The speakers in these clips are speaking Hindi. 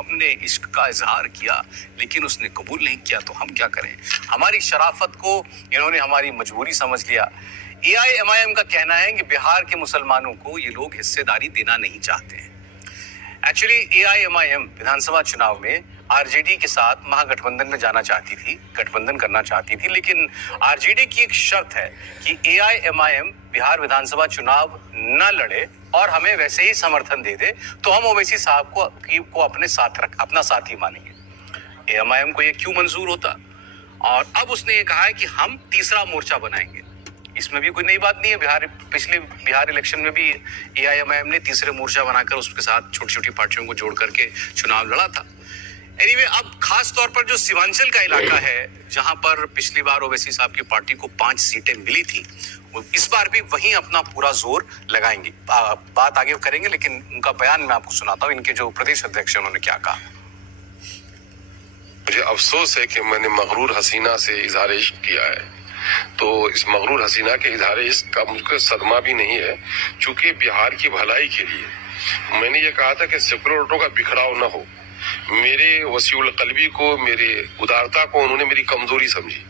हमने इश्क का इजहार किया लेकिन उसने कबूल नहीं किया, तो हम क्या करें। हमारी शराफत को इन्होंने हमारी मजबूरी समझ लिया। AIMIM का कहना है कि बिहार के मुसलमानों को ये लोग हिस्सेदारी देना नहीं चाहते हैं। एक्चुअली AIMIM विधानसभा चुनाव में RJD के साथ महागठबंधन में जाना चाहती थी, गठबंधन करना चाहती थी, लेकिन RJD की एक शर्त है कि AIMIM बिहार विधानसभा चुनाव न लड़े और हमें वैसे ही समर्थन दे दे तो हम ओवैसी साहब को अपने साथ अपना साथी मानेंगे। AIMIM को ये क्यों मंजूर होता? और अब उसने ये कहा है कि हम तीसरा मोर्चा बनाएंगे। इसमें भी कोई नई बात नहीं है। पिछले बिहार इलेक्शन में भी AIMIM ने तीसरे मोर्चा बनाकर उसके साथ छोटी छोटी पार्टियों को जोड़ करके चुनाव लड़ा था। एनीवे, अब खास तौर पर जो सीमांचल का इलाका है, जहां पर पिछली बार ओवैसी साहब की पार्टी को 5 सीटें मिली थी, वो इस बार भी वहीं अपना पूरा जोर लगाएंगे। बात आगे करेंगे, लेकिन उनका बयान मैं आपको सुनाता हूं। इनके जो प्रदेश अध्यक्ष हैं उन्होंने क्या कहा। मुझे अफसोस है कि मैंने मगरूर हसीना से इजहार इश्क किया है, तो इस मगरूर हसीना के इजहार इश्क का मुझको सदमा भी नहीं है, चूंकि बिहार की भलाई के लिए मैंने ये कहा था कि सेकुलर वोटों का बिखराव न हो। मेरे वसीउल कल्बी को, मेरे उदारता को उन्होंने मेरी कमजोरी समझी,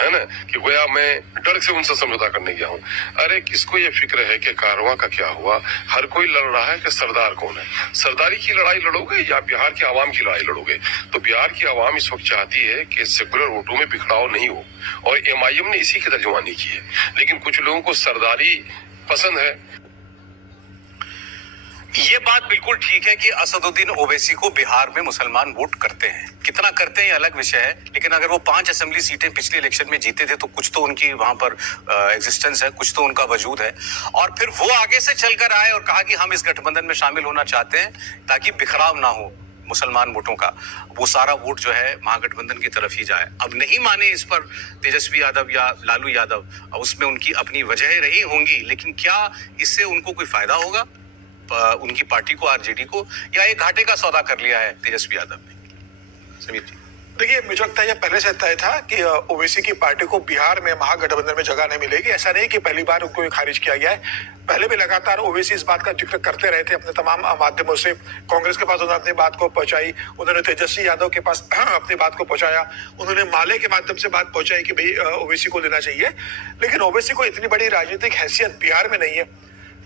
है ना, कि गोया मैं डर से उनसे समझौता करने गया हूँ। अरे किसको ये फिक्र है कि कारवां का क्या हुआ? हर कोई लड़ रहा है कि सरदार कौन है। सरदारी की लड़ाई लड़ोगे या बिहार के आवाम की लड़ाई लड़ोगे? तो बिहार की आवाम इस वक्त चाहती है कि सेकुलर वोटों में बिखराव नहीं हो, और MIM ने इसी की तर्जुमानी की है। लेकिन कुछ लोगों को सरदारी पसंद है। ये बात बिल्कुल ठीक है कि असदुद्दीन ओवैसी को बिहार में मुसलमान वोट करते हैं। कितना करते हैं ये अलग विषय है, लेकिन अगर वो 5 असेंबली सीटें पिछले इलेक्शन में जीते थे तो कुछ तो उनकी वहां पर एग्जिस्टेंस है, कुछ तो उनका वजूद है। और फिर वो आगे से चलकर आए और कहा कि हम इस गठबंधन में शामिल होना चाहते हैं ताकि बिखराव ना हो मुसलमान वोटों का। वो सारा वोट जो है महागठबंधन की तरफ ही जाए। अब नहीं माने इस पर तेजस्वी यादव या लालू यादव, उसमें उनकी अपनी वजह रही होंगी, लेकिन क्या इससे उनको कोई फायदा होगा उनकी पार्टी को, RJD को, या एक घाटे का सौदा कर लिया है तेजस्वी यादव ने? समीर जी, देखिए, मुझे लगता है ये पहले से तय था कि ओवैसी की पार्टी को बिहार में महागठबंधन में जगह नहीं मिलेगी। ऐसा नहीं कि पहली बार उनको खारिज किया गया है। पहले भी लगातार ओवैसी इस बात का जिक्र करते रहे थे अपने तमाम माध्यमों से। कांग्रेस के पास उन्होंने अपनी बात को पहुंचाई, उन्होंने तेजस्वी यादव के पास अपनी बात को पहुंचाया, उन्होंने माले के माध्यम से बात पहुंचाई कि भाई ओवैसी को लेना चाहिए। लेकिन ओवैसी को इतनी बड़ी राजनीतिक हैसियत बिहार में नहीं है।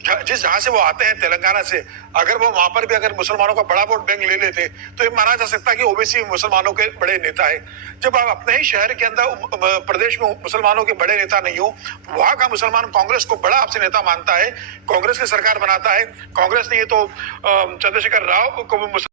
जहां से वो आते हैं, तेलंगाना से, अगर वो वहां पर भी अगर मुसलमानों का बड़ा वोट बैंक ले लेते तो ये माना जा सकता है कि ओवैसी मुसलमानों के बड़े नेता है। जब आप अपने ही शहर के अंदर प्रदेश में मुसलमानों के बड़े नेता नहीं हो, वहां का मुसलमान कांग्रेस को बड़ा आपसे नेता मानता है, कांग्रेस की सरकार बनाता है। कांग्रेस ने ये तो चंद्रशेखर राव को